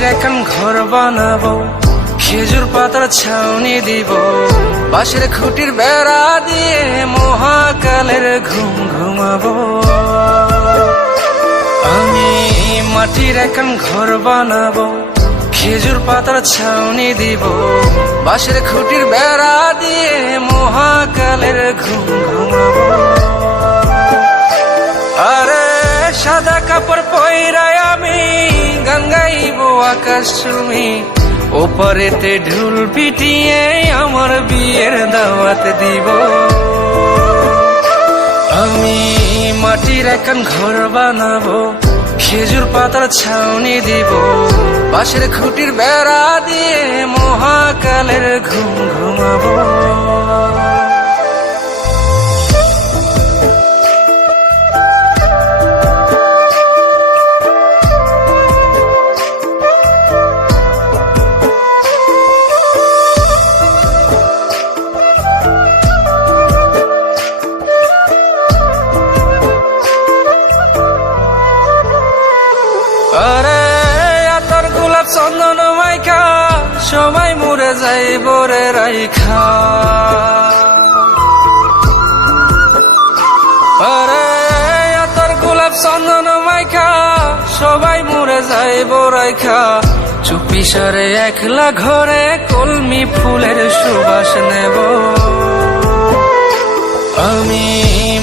মাটির এখন ঘর বানাবো, খেজুর পাতার ছাউনি দিব, বাঁশের খুঁটির বেড়া দিয়ে মহাকালের ঘুম ঘুমাবো। আমি মাটির এখন ঘর বানাবো, খেজুর পাতার ছাউনি দিব, বাঁশের খুঁটির বেড়া দিয়ে মহাকালের ঘুম ঘুমাবো। আরে সাদা কাপড় পইরাই আমি গান গাইবো আকাশ চুমি, ওপারেতে ঢুল পিটিয়ে আমার বিয়ের দাওয়াত দিব। আমি মাটির এখন ঘর বানাবো, খেজুর পাতার ছাউনি দিব, বাঁশের খুঁটির বেড়া দিয়ে মহাকালের ঘুম ঘুমাবো। আরে আতর গোলাপ চন্দন মাইখা সবাই মরে যাইব রে রাইখা। আরে আতর গোলাপ চন্দন মাইখা সবাই মরে যাইব রাইখা, চুপি সারে একলা ঘরে কলমি ফুলের সুবাস নেব। আমি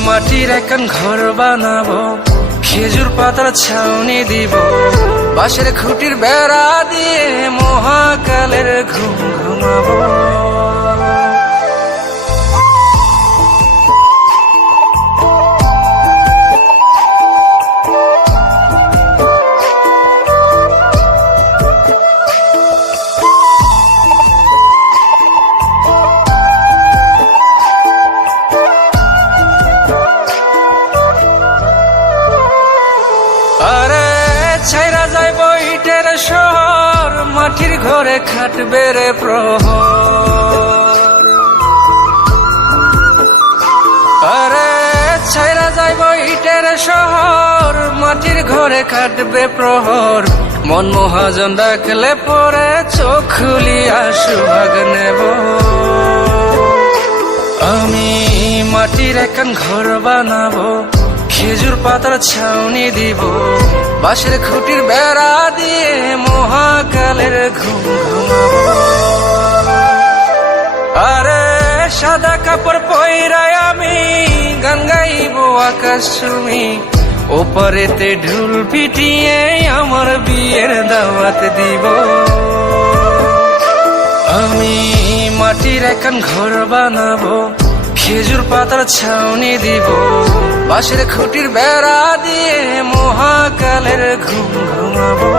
মাটির এখন ঘর বানাবো, খেজুর পাতার ছাউনি দিব, বাঁশের খুঁটির বেড়া দিয়ে মহাকালের ঘুম ঘুমাবো। আরে ছাইরা যাইব ইটের শহর, মাটির ঘরে খাটবে রে প্রহর। আরে ছাইরা যাইব ইটের শহর, মাটির ঘরে খাটবে প্রহর, মন মহাজন ডাকলে পরে চোখ খুলিয়া সুভাগ নেব। আমি মাটির এখন ঘর বানাবো, খেজুর পাতার ছাউনি দিব, বাঁশের খুঁটির বেড়া দিয়ে মহাকালের ঘুম ঘুমাবো। আরে সাদা কাপড় পইরাই আমি গান গাইবো আকাশ চুমি, ওপারেতে ঢুল পিটিয়ে আমার বিয়ের দাওয়াত দিব। আমি মাটির এখন ঘর বানাবো, খেজুর পাতার ছাউনি দিব, বাঁশের খুঁটির বেড়া দিয়ে মহাকালের ঘুম ঘুমাবো।